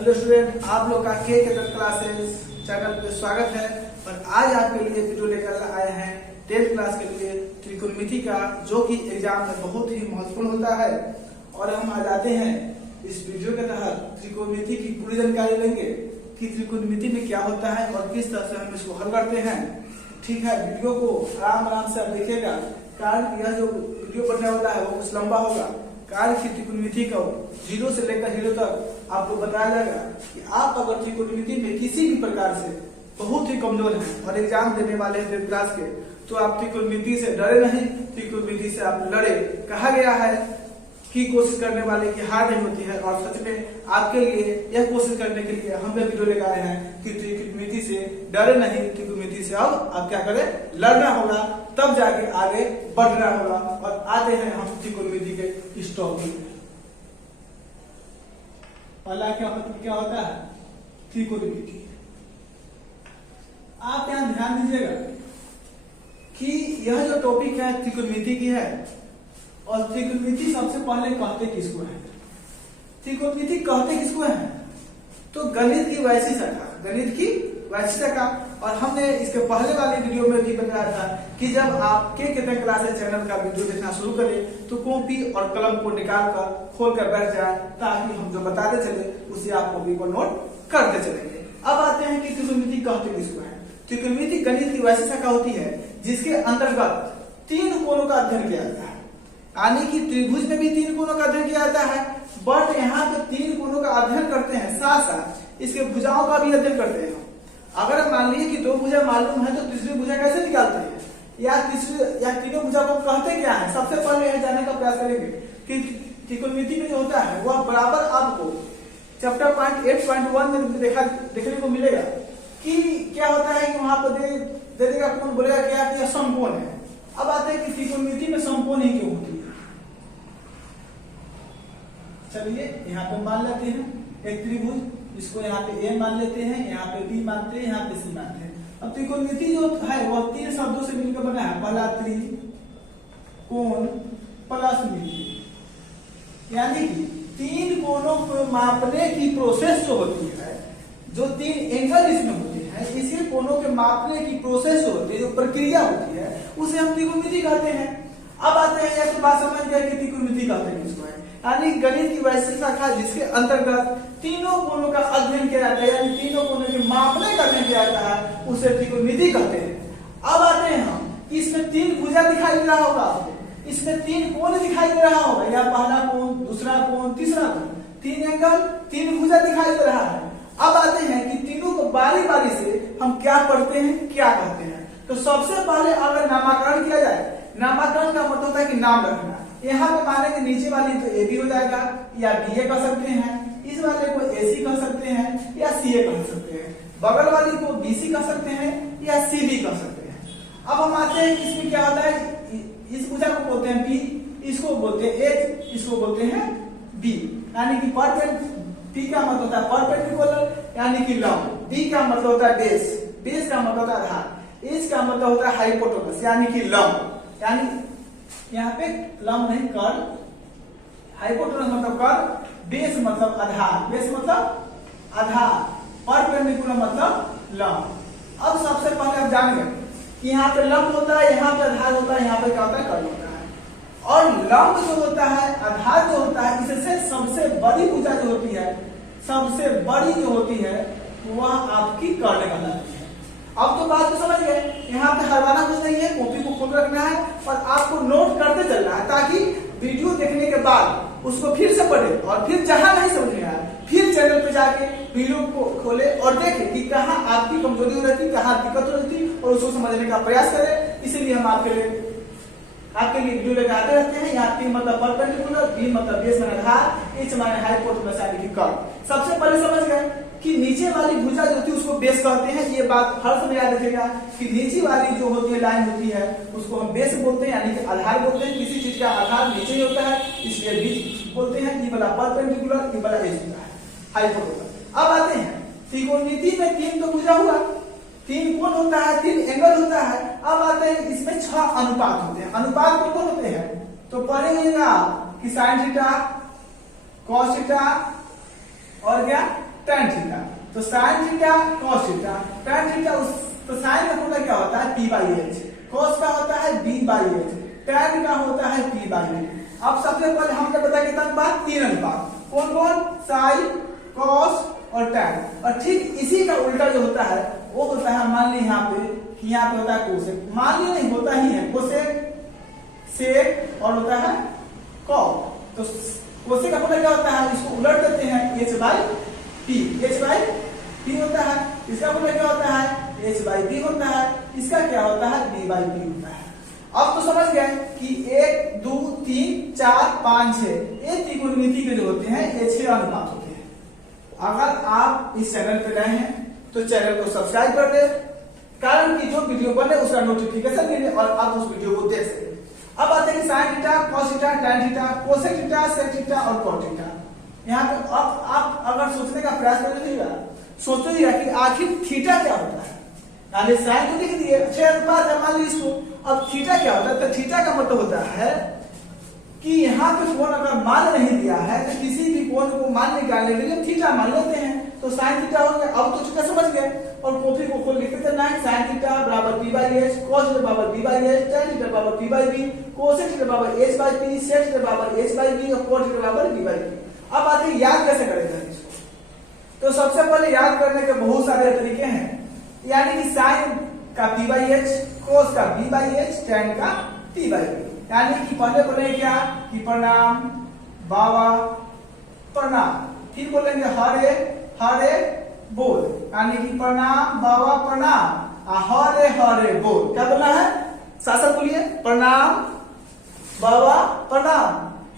Hello student, आप लोग का के क्लासेस चैनल पे स्वागत है। और आज आपके लिए वीडियो लेकर आए हैं 10th क्लास के लिए त्रिकोणमिति का, जो कि एग्जाम में बहुत ही महत्वपूर्ण होता है। और हम आ जाते हैं इस वीडियो के तहत त्रिकोणमिति की पूरी जानकारी लेंगे कि त्रिकोणमिति में क्या होता है और किस तरह से हम इसको हल करते हैं। ठीक है, वीडियो को आराम से आप देखिएगा, कारण यह जो वीडियो बनने वाला है वो कुछ लंबा होगा। कार्य की त्रिकोणमिति को 0 से लेकर हीरो तक आपको बताया जाएगा कि आप अगर त्रिकोणमिति में किसी भी प्रकार से बहुत ही कमजोर हैं और एग्जाम देने वाले हैं 10th क्लास के, तो आप त्रिकोणमिति से डरे नहीं, त्रिकोणमिति से आप लड़े। कहा गया है कि कोशिश करने वाले की हार नहीं होती है। और सच में आपके लिए यह कोशिश करने के लिए हम वीडियो लेकर आए हैं कि त्रिकोणमिति से डरे नहीं, त्रिकोणमिति से अब आप क्या करें, लड़ना होगा, तब जाके आगे बढ़ना होगा। और आते हैं हम त्रिकोणमिति के इस टॉपिक में। पहला क्या होता है, त्रिकोणमिति। आप यहाँ ध्यान दीजिएगा कि यह जो टॉपिक है त्रिकोणमिति की है। और त्रिकोणमिति सबसे पहले कहते किसको है? त्रिकोणमिति कहते किसको है? तो गणित की वैसी शाखा, गणित की वैसी शाखा। और हमने इसके पहले वाली वीडियो में भी बताया था कि जब आप के कितने क्लासेस चैनल का वीडियो देखना शुरू करें तो कॉपी और कलम को निकाल कर खोल कर बैठ जाए, ताकि हम जो बताते चले उसे आप कॉपी को नोट करते चलेंगे। अब आते हैं कि त्रिकोणमिति कहते किसको है। त्रिकोणमिति गणित की वैसी शाखा होती है जिसके अंतर्गत 3 कोणों का अध्ययन किया जाता है। यानी कि त्रिभुज में भी 3 कोणों का अध्ययन किया जाता है, बट यहाँ पे 3 कोणों का अध्ययन करते हैं, साथ साथ इसके भुजाओं का भी अध्ययन करते हैं। अगर मान लीजिए कि 2 भुजा मालूम है तो तीसरी भुजा कैसे निकालते हैं, या तीनों भुजा को कहते क्या है। सबसे पहले यह जानने का प्रयास करेंगे कि त्रिकोणमिति में जो होता है वह बराबर आपको चैप्टर 8.1 में देखने को मिलेगा कि क्या होता है कि वहां पर दे देगा, कौन बोलेगा क्या कि समकोण है। अब आते हैं कि त्रिकोणमिति में समकोण ही क्यों होती है। चलिए यहाँ पे मान लेते हैं एक त्रिभुज, इसको यहाँ पे ए मान लेते हैं, यहाँ पे बी मानते हैं, यहाँ पे सी मानते हैं। अब त्रिकोणमिति जो है वह 3 शब्दों से मिलकर बना है। पहला त्रिकोण प्लस मिति, यानी कि 3 कोणों को मापने की प्रोसेस जो होती है, जो 3 एंगल इसमें होते हैं, इसी कोणों के मापने की प्रोसेस जो होती है, जो प्रक्रिया होती है, उसे हम त्रिकोणमिति कहते हैं। अब आते हैं, यह तो बात समझ गए कि त्रिकोणमिति कहते हैं किसको है। यानी गणित की वैसी शाखा जिसके अंतर्गत 3 कोणों का अध्ययन किया जाता है, यानी 3 कोणों के मापने का अध्ययन किया जाता है, उसे त्रिकोणमिति कहते हैं। अब आते हैं हम, इसमें 3 भुजा दिखाई दे रहा होगा आपको, इसमें 3 कोण दिखाई दे रहा होगा, या पहला कोण, दूसरा कोण, तीसरा कोण, 3 एंगल, 3 भुजा दिखाई दे रहा है। अब आते हैं कि तीनों को बारी बारी से हम क्या पढ़ते हैं, क्या कहते हैं। तो सबसे पहले अगर नामकरण किया जाए, नामकरण का मतलब होता है कि नाम रखना। यहाँ पे मानेंगे नीचे वाली तो ए बी हो जाएगा, या बी ए कह सकते हैं, इस वाले को ए सी कह सकते हैं, या सी ए कह सकते हैं, बगल वाली को बी सी कह सकते हैं, या सी बी कह सकते हैं। अब हम आते हैं इसमें क्या होता है, इस भुजा को बोलते हैं बी, इसको बोलते हैं ए, इसको बोलते हैं बी। यानी कि पी का मतलब होता है परपेंडिकुलर, यानी कि लंब। बी का मतलब होता है बेस, बेस का मतलब होता है आधार, इसका मतलब होता है हाइपोटेनस, यानी कि लंब। यानी यहाँ पे लंब नहीं, कर्व। हाइपोटेनस मतलब कर्व, बेस मतलब आधार, बेस मतलब आधार, परपेंडिकुलर मतलब लंब। अब सबसे पहले आप जान गए कि यहाँ पे लंब होता है, यहाँ पे आधार होता है, यहाँ पे क्या होता है, कर्व होता है। और लंब जो होता है, आधार जो होता है, इससे सबसे बड़ी भुजा जो होती है, सबसे बड़ी जो होती है, वह आपकी कर्ण कहलाती है। अब तो बात को समझ गए, यहाँ पे हरवाना कुछ नहीं है, कॉपी को खोल रखना है और आपको नोट करते चलना है, ताकि वीडियो देखने के बाद उसको फिर से पढ़े और फिर जहां नहीं समझ में आए फिर चैनल पे जाके वीडियो को खोले और देखे कि कहाँ आपकी कमजोरी हो रही थी, कहाँ दिक्कत हो रही थी, और उसको समझने का प्रयास करें। इसीलिए हम आपके लिए वीडियो लेकर आते रहते हैं। यहाँ P मतलब परपेंडिकुलर, B मतलब बेस माने आधार, H माने हाइपोटेनस यानी कि कर्व। सबसे पहले समझ गए कि नीचे वाली भुजा जो होती है उसको बेस कहते हैं। ये बात हर समय याद रखिएगा कि नीचे वाली जो होती है लाइन होती है उसको हम बेस बोलते हैं, यानी कि आधार बोलते हैं। किसी चीज का आधार नीचे ही होता है, इसलिए बीच बोलते हैं। ये वाला परपेंडिकुलर, ये वाला H होता है हाइपोटेनस। अब आते हैं त्रिकोणमिति में 3 तो भुजा हुआ, 3 कोण होता है, 3 एंगल होता है। अब आते हैं इसमें 6 अनुपात होते हैं। अनुपात कौन होते हैं तो पढ़ेंगे कि साइन थीटा, कॉस थीटा और क्या tan थीटा। तो sin theta cos theta, tan theta तो sin का फॉर्मूला क्या होता है p/h, cos का होता है b/h, tan का होता है p/h। अब सबसे पहले हमने बताया कितना अनुपात, 3 अनुपात, कौन कौन, sin, cos और tan। और ठीक इसी का उल्टा जो होता है वो होता है, मान ली यहाँ पे होता है कोसेक, मान ली नहीं होता ही है कोसेक, सेक और होता है कॉट। तो कोसेक का फॉर्मूला क्या होता है, इसको उलट देते हैं h/p, h/p होता है। इसका फॉर्मूला क्या होता है, h/p होता है। इसका क्या होता है, b/p होता है। अब तो समझ गए कि 1 2 3 4 5 6 ये त्रिकोणमिति के जो होते हैं ये 6 अनुपात होते हैं। अगर आप इस चैनल पे नए हैं तो चैनल को सब्सक्राइब कर दे, कारण कि जो वीडियो बने उसका नोटिफिकेशन मिले और आप उस वीडियो को देख सकें। अब आते हैं sin theta, cos theta, tan theta, cosec theta, sec theta और cot थीटा। यहाँ पे अब आप अगर सोचने का प्रयास करिएगा, सोचिएगा कि आखिर थीटा क्या होता है। यानी sin को लिख दिए 6 अनुपात है, मान लीजिए इसको। अब थीटा क्या होता है, तो थीटा का मतलब होता है कि यहाँ पे कोण अगर मान नहीं दिया है तो किसी भी कोण को मान निकालने के लिए थीटा मान लेते हैं, तो sin थीटा हो गया। अब तो थीटा समझ गए और कॉपी को खोल लिखते थे, sin थीटा बराबर p/h, cos थीटा बराबर b/h, tan थीटा बराबर p/b, cosec थीटा बराबर h/p, sec थीटा बराबर h/b और cot थीटा बराबर b/b। अब आते हैं याद कैसे करेंगे इसको। तो सबसे पहले याद करने के बहुत सारे तरीके हैं, यानी कि sin का p/h, cos का b/h, tan का t/b। यानी कि पहले बोलेंगे क्या कि प्रणाम बाबा प्रणाम, फिर बोलेंगे हरे हरे बोल, यानी कि प्रणाम बाबा प्रणाम, हरे हरे बोल। क्या बोलना है, शासन बोलिए, प्रणाम बाबा प्रणाम,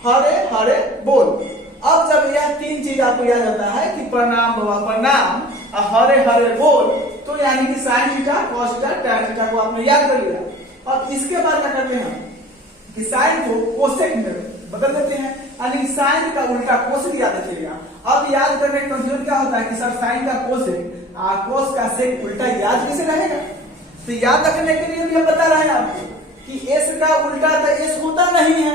हरे हरे बोल। अब जब यह 3 चीज आपको याद आता है कि प्रणाम बाबा प्रणाम हरे हरे बोल, तो यानी कि sin theta, cos theta, tan theta को आपने याद कर लिया। अब इसके बाद क्या करते हैं कि sin को कोसेक में बदल देते हैं, यानी sin का उल्टा कोसेक याद रखिएगा। अब याद करने का कंफ्यूजन क्या होता है कि सर sin का कोसेक cos का सेक उल्टा याद कैसे रहेगा। तो याद रखने के लिए भी हम बता रहे हैं आपको कि s का उल्टा तो s होता नहीं है,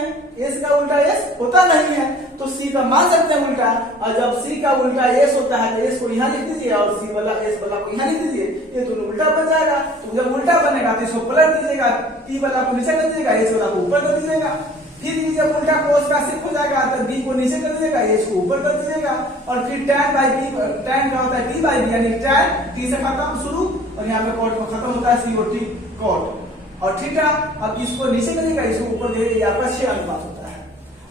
s का उल्टा s होता नहीं है, तो c का मान सकते हैं उल्टा। और जब c का उल्टा s होता है तो s को यहाँ लिख दीजिए और c वाला s वाला को यहाँ लिख दीजिए, ये दोनों उल्टा बन जाएगा। तो जब उल्टा बनेगा तो इसको पलट दीजिएगा, t वाला को नीचे कर दीजिएगा, s वाला को ऊपर कर दीजिएगा। फिर जब उल्टा cos का सेक हो जाएगा तो b को नीचे कर दीजिएगा, s को ऊपर कर दीजिएगा। और फिर tan का होता है t/b, यानी tan t से खत्म शुरू और यहाँ पे cot में खत्म होता है cot cot। और थीटा अब इसको नीचे करिएगा, इसको ऊकर देगा, ये आपका 6 अनुपात होता है।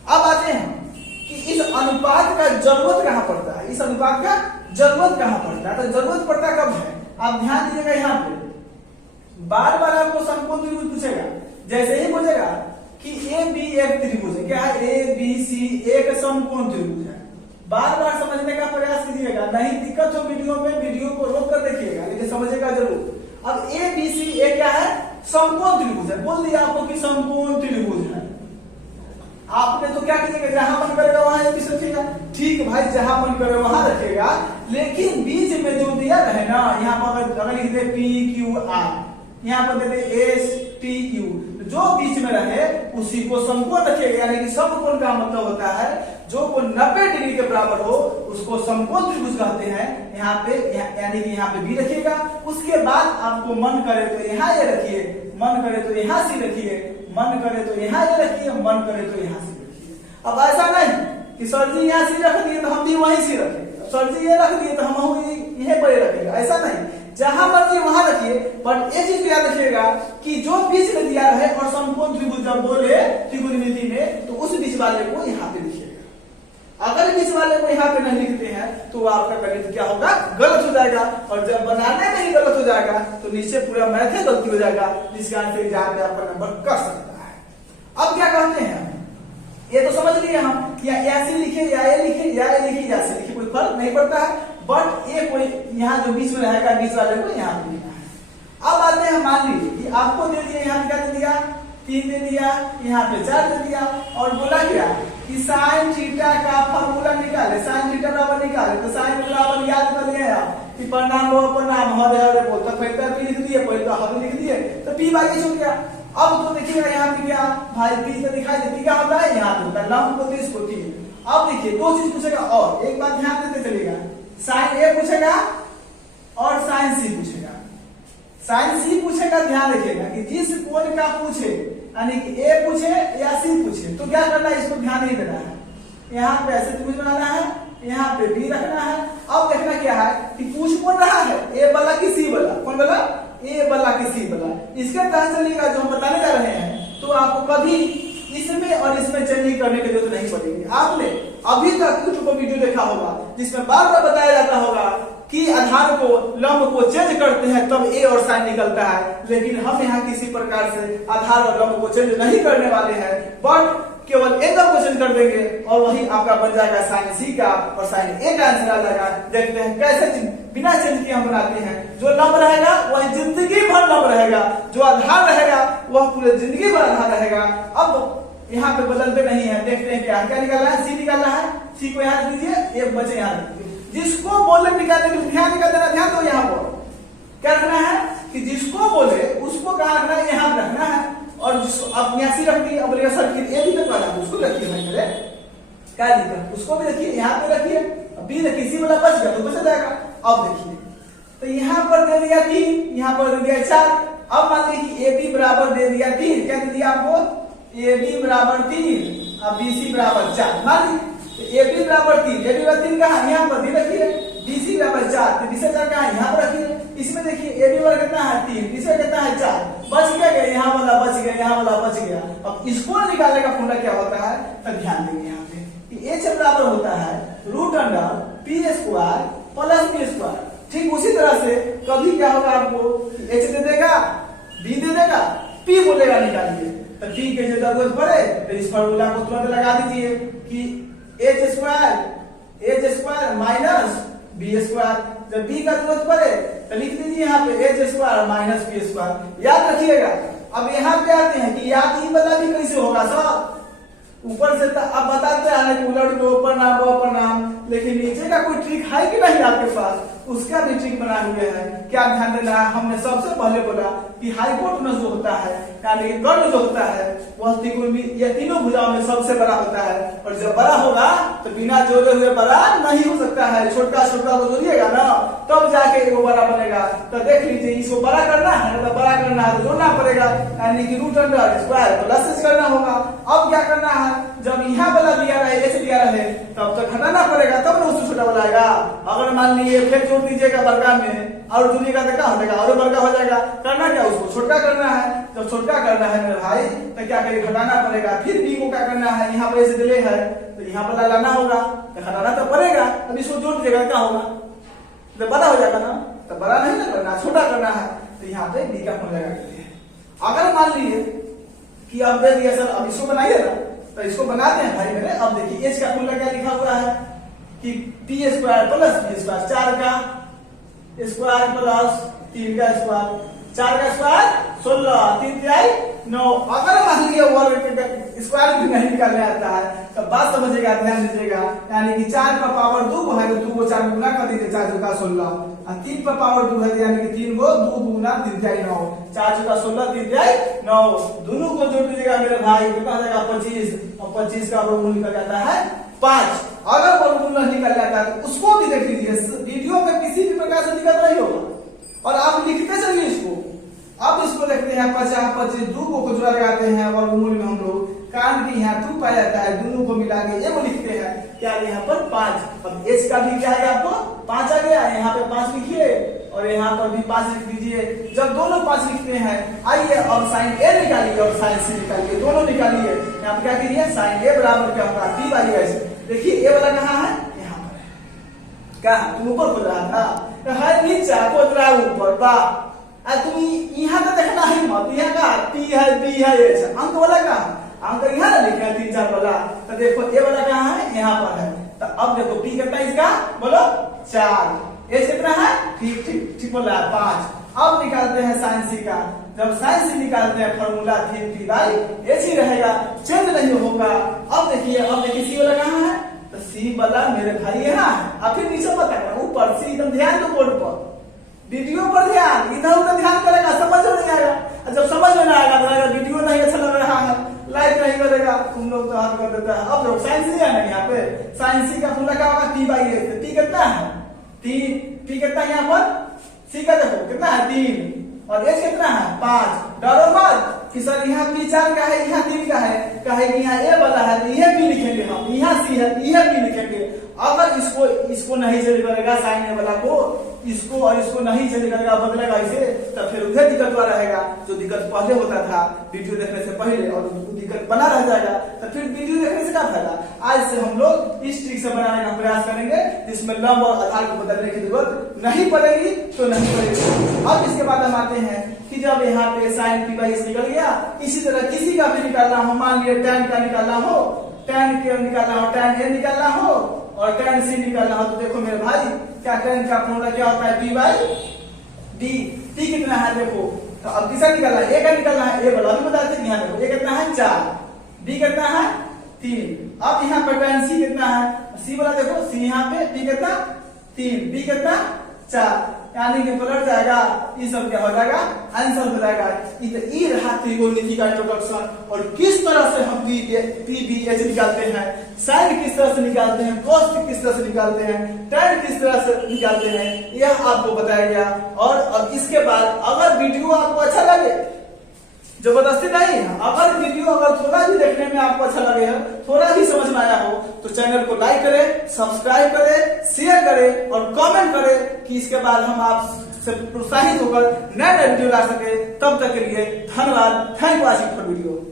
अब आते हैं कि इस अनुपात का जरूरत कहां पड़ता है, इस अनुपात का जरूरत कहां पड़ता है। तो जरूरत पड़ता कब है, आप ध्यान दीजिएगा। यहाँ पे बार बार आपको समकोण त्रिभुज पूछेगा, जैसे ही पूछेगा कि AB एक त्रिभुज है, क्या है ABC एक समकोण त्रिभुज है, बार बार समझने का प्रयास कीजिएगा। नहीं दिक्कत हो वीडियो में, वीडियो को रोक कर देखिएगा, लेकिन समझेगा जरूर। अब ABC एक क्या है, समकोण त्रिभुज है। बोल दिया आपको कि समकोण त्रिभुज है, आपने तो क्या कीजिएगा, जहां मन करेगा वहां ABC रखिएगा। ठीक भाई, जहां मन करे वहां रखेगा, लेकिन बीच में जो दिया है ना, यहाँ पर अगर लिख दे PQR, यहाँ पर देते STU, जो बीच में रहे उसी को समकोण रखिएगा। यानी कि समकोण का मतलब होता है जो कोण 90 डिग्री के बराबर हो उसको समकोण त्रिभुज कहते हैं। यहाँ पे यानी कि यहाँ पे B रखिएगा। उसके बाद आपको मन करे तो यहाँ ये रखिए, मन करे तो यहाँ C रखिए, मन करे तो यहाँ ये रखिए, मन करे तो यहाँ C रखिए। अब ऐसा नहीं कि सर जी यहाँ C रख दिए तो हम भी वहीं C रखेंगे, सर जी ये रख दिए तो हम यहीं पर रखेंगे, ऐसा नहीं। जहां मर्जी वहां रखिए, बट ये चीज याद रखिएगा कि जो बीच में दिया है और समकोण त्रिभुज जब बोले त्रिकोणमिति में तो उस बीच वाले को यहाँ पे लिखिएगा। अगर बीच वाले को यहाँ पे नहीं लिखते हैं तो आपका गणित क्या होगा, गलत हो जाएगा। और जब बनाने में ही गलत हो जाएगा तो नीचे पूरा मैथ में गलती हो जाएगा, जिस कारण से एग्जाम में आपका नंबर कट सकता है। अब क्या कहते हैं, ये तो समझ लिए हम, या ऐसे लिखे या ये लिखे या ये लिखे या ऐसे लिखे, कोई फर्क नहीं पड़ता है। बट ये कोई यहाँ जो बीच में रहेगा, बीच वाले को यहाँ पे लिखना है। अब आते हैं, मान लीजिए कि आपको दे दिया, यहाँ पे क्या दे दिया, 3 दे दिया, यहाँ पे 4 दे दिया और बोला क्या कि साइन थीटा का फॉर्मूला निकाले, साइन थीटा बराबर निकाले। तो साइन बराबर याद कर लिए आप कि प्रणाम प्रणाम हरे हरे बोलता, पहले P लिख दिए, पहले हरे लिख दिए, तो P/h हो गया। अब तो देखिएगा यहाँ पे क्या भाई P से दिखाई देती, क्या होता है यहाँ पे लंब को 30 को 3। अब देखिए 2 चीज पूछेगा, और एक बात ध्यान देते चलिएगा, साइन पूछेगा और साइन सी पूछेगा। साइन सी पूछेगा, ध्यान रखिएगा कि जिस कोण का पूछे यानी कि ए पूछे या सी पूछे तो क्या करना है, इसको ध्यान नहीं देना है। यहाँ पे ऐसे त्रिभुज बनाना है, यहाँ पे बी रखना है। अब देखना क्या है कि पूछ कौन रहा है, ए वाला कि सी वाला, कौन वाला, ए वाला कि सी वाला। इसके तहत चलिएगा जो हम बताने जा रहे हैं तो आपको कभी इसमें और इसमें चेंजिंग करने की जरूरत नहीं पड़ेगी। आपने अभी तक यूट्यूब पर वीडियो देखा होगा जिसमें बार बार बताया जाता होगा कि आधार को लंब को चेंज करते हैं तब ए और साइन निकलता है, लेकिन हम यहाँ किसी प्रकार से आधार और लंब को चेंज नहीं करने वाले हैं, बट केवल ए का क्वेश्चन कर देंगे और वही आपका बन जाएगा साइन सी का और साइन ए का आंसर आ जाएगा। देखते हैं कैसे बिना चेंज किए हम बनाते हैं। जो लंब रहेगा वह जिंदगी भर लंब रहेगा, जो आधार रहेगा वह पूरे जिंदगी भर आधार रहेगा। अब यहाँ पे बदलते नहीं है, देखते हैं क्या क्या निकालना है, सी निकालना है। सी को यहाँ दीजिए, एक बचे यहाँ दीजिए। जिसको बोले निकालने के लिए ध्यान निकाल देना, ध्यान दो। यहाँ पर क्या रखना है कि जिसको बोले उसको कहाँ रखना है, यहाँ रखना है। और जिसको अब यहाँ सी रख दी, अब बोलेगा सर ए भी तक वाला उसको रखिए भाई मेरे, क्या दिक्कत, उसको भी रखिए, यहाँ पे रखिए। बी रखिए, सी वाला बच गया तो बच जाएगा। अब देखिए तो यहाँ पर दे दिया 3, यहाँ पर दे दिया 4। अब मान लीजिए कि ए बी बराबर दे दिया 3, क्या दे दिया आपको, ए बी बराबर 3 और बी सी बराबर 4। मान लीजिए ए बी बराबर 3, ए बी बराबर 3 कहाँ, यहाँ पर 3 रखिए। बी सी बराबर 4, तो बी से 4 कहाँ, यहाँ पर रखिए। इसमें देखिए ए बी बराबर कितना है 3, बी से कितना है 4, बच गया, यहाँ वाला बच गया, यहाँ वाला बच गया। अब इसको निकालने का फॉर्मूला क्या होता है, तो ध्यान देंगे यहाँ पे कि एच बराबर होता है √π² प्लस b²। ठीक उसी तरह से कभी क्या होगा आपको, एच दे देगा, बी दे देगा, पी बोलेगा निकालिए, तो पी के जो जरूरत पड़े तो इस फॉर्मूला को तुरंत लगा दीजिए कि h² माइनस b²। जब b का जरूरत पड़े तो लिख दीजिए यहाँ पे h² माइनस b²। याद रखिएगा। अब यहाँ पे आते हैं कि याद ही वाला भी कैसे होगा सब, ऊपर से अब बताते हैं कि उलट दो ऊपर नाम, लेकिन नीचे का कोई ट्रिक है कि नहीं आपके पास, उसका भी ट्रिक बना हुए हैं। क्या ध्यान देना है, हमने सबसे पहले बोला कि हाइपोटेनस जो होता है यानी कि कर्ण जो होता है वह त्रिकोण ये तीनों भुजाओं में सबसे बड़ा होता है, और जब बड़ा होगा तो बिना जोड़े हुए बड़ा नहीं हो सकता है। छोटा छोटा को जोड़िएगा ना तब जाके वो बड़ा बनेगा। तो देख लीजिए, इसको बड़ा करना है तो बड़ा करना है तो जोड़ना पड़ेगा, यानी कि √² प्लस करना होगा। अब क्या करना है, जब यहाँ वाला दिया रहे एच दिया रहे तब तक घटाना पड़ेगा, तब ना उससे छोटा वाला आएगा। अगर मान लीजिए फिर जोड़ दीजिएगा बड़का में और जोड़िएगा तो क्या हो जाएगा, और बड़का हो जाएगा। करना क्या, उसको छोटा करना है। जब छोटा करना है मेरे भाई तो क्या करें, घटाना पड़ेगा। फिर बी को क्या करना है, यहाँ पर ऐसे दिले है तो यहाँ पर लाना होगा तो घटाना तो पड़ेगा। अब इसको जोड़ दीजिएगा क्या होगा, तो बड़ा हो जाएगा ना, तो बड़ा नहीं ना करना, छोटा करना है। तो यहाँ पे बी का फॉर्मूला लगाते हैं। अगर मान लीजिए कि अब दे दिया सर, अब इसको बनाइए ना, तो इसको बनाते हैं भाई मेरे। अब देखिए एच का फॉर्मूला क्या लिखा हुआ है कि p² प्लस b², 4 का स्क्वायर प्लस 3 का स्क्वायर, 4 का स्क्वायर 16, 3 तिहाई 9। अगर मान लीजिए स्क्वायर भी नहीं निकालने आता है तो बात समझिएगा, ध्यान दीजिएगा। यानी कि 4 का पावर 2 है तो 2 को 4 में गुना कर दीजिए, 4 का 16, और 3 का पावर 2 है यानी कि 3 को 2 गुना 3 तिहाई 9, 4 का 16, 3 तिहाई 9। दोनों को जोड़ दीजिएगा मेरे भाई, कितना हो जाएगा 25, और 25 का वर्गमूल निकल जाता है 5। अगर वर्गमूल नहीं निकल जाता है तो उसको भी देख लीजिए, वीडियो में किसी भी प्रकार से दिक्कत नहीं होगा और आप लिखते चलिए इसको। अब इसको देखते हैं 50, 25, 2 को जोड़ा लगाते हैं वर्गमूल में हम लोग, कारण कि यहाँ 2 पाया जाता है, दोनों को मिला के ये वो लिखते हैं क्या, यहाँ पर 5। अब एच का भी क्या है आपको 5 आ गया, यहाँ पे 5 लिखिए और यहाँ पर भी 5 लिख दीजिए। जब दोनों 5 लिखते हैं, आइए अब साइन ए निकालिए और साइन सी निकालिए, दोनों निकालिए। यहाँ पे क्या कीजिए, साइन ए बराबर क्या होगा, p वाली ऐसे। देखिए ए वाला कहाँ है, यहाँ पर है। क्या तुम ऊपर खोल रहा था, है नीचे खोल रहा है ऊपर, वाह। तुम यहाँ तो देखना ही मत, यहाँ का p है, b है, एच है। अंक वाला कहाँ, अंक यहाँ ना लिखा है 3, 4 वाला। तो देखो ए वाला कहाँ है, यहाँ पर है। तो अब देखो p कितना इसका, बोलो 4, एच कितना है, ठीक बोला 5। अब निकालते हैं साइन सी का। जब साइन सी निकालते हैं फॉर्मूला 3p/h ही रहेगा, चेंज नहीं होगा। अब देखिए सी वाला कहाँ है, तो सी वाला मेरे भाई यहाँ है। अब फिर नीचे मत आएगा, ऊपर सी एकदम ध्यान दो बोर्ड पर, वीडियो पर ध्यान, इधर उधर ध्यान करेगा, समझ में नहीं आएगा। जब समझ में ना आएगा तो अगर वीडियो नहीं अच्छा लग रहा है, लाइक नहीं करेगा, तुम लोग तो हाथ कर देता है। अब लोग साइंस है ना, यहाँ पे साइंस का फॉर्मूला क्या होगा, p/s। p कितना है, 3, T कितना है यहाँ पर, C का देखो कितना है 3 और H कितना है 5। डरो मत कि सर यहाँ P4 का है यहाँ 3 का है, कहे कि यहाँ A वाला है तो यह P लिखेंगे हम, यहाँ C है यह P लिखेंगे। अगर इसको नहीं चेंज करेगा साइन वाला को, इसको और इसको नहीं चेंज करेगा बदलेगा इसे, तो फिर उधर दिक्कत हुआ रहेगा जो दिक्कत पहले होता था वीडियो देखने से पहले, और दिक्कत बना रह जाएगा तो फिर वीडियो देखने से क्या फायदा। आज से हम लोग इस ट्रिक से बनाने का प्रयास करेंगे जिसमें लंब और आधार को बदलने की जरूरत नहीं पड़ेगी तो नहीं पड़ेगी। अब इसके बाद हम आते हैं कि जब यहाँ पे साइन P बाई S निकल गया, इसी तरह किसी का भी निकालना हो, मान लिया tan का निकालना हो, tan के निकालना हो, tan A निकालना हो और tan C निकालना हो, तो देखो मेरे भाई क्या tan का फॉर्मूला क्या होता है P बाई D। T कितना है देखो, तो अब किसका निकालना है, A का निकालना है, A वाला भी बताते हैं। यहाँ देखो A कितना है 4, B कितना है 3। अब यहाँ पर tan C कितना है, C वाला देखो C यहाँ पे, D कितना 3, B कितना 4, यानी कि पलट जाएगा, ये सब क्या हो जाएगा आंसर हो जाएगा। ये रहा त्रिकोणमिति का इंट्रोडक्शन और किस तरह से हम PBH निकालते हैं, साइन किस तरह से निकालते हैं, कॉस किस तरह से निकालते हैं, tan किस तरह से निकालते हैं, यह आपको बताया गया। और अब इसके बाद अगर वीडियो आपको अच्छा लगे, जबरदस्ती नहीं है, अगर वीडियो अगर थोड़ा भी देखने में आपको अच्छा लगे है, थोड़ा भी समझ में आया हो, तो चैनल को लाइक करें, सब्सक्राइब करें, शेयर करें और कमेंट करें कि इसके बाद हम आपसे प्रोत्साहित होकर नए नए वीडियो ला सके। तब तक के लिए धन्यवाद। Thank you watching for video.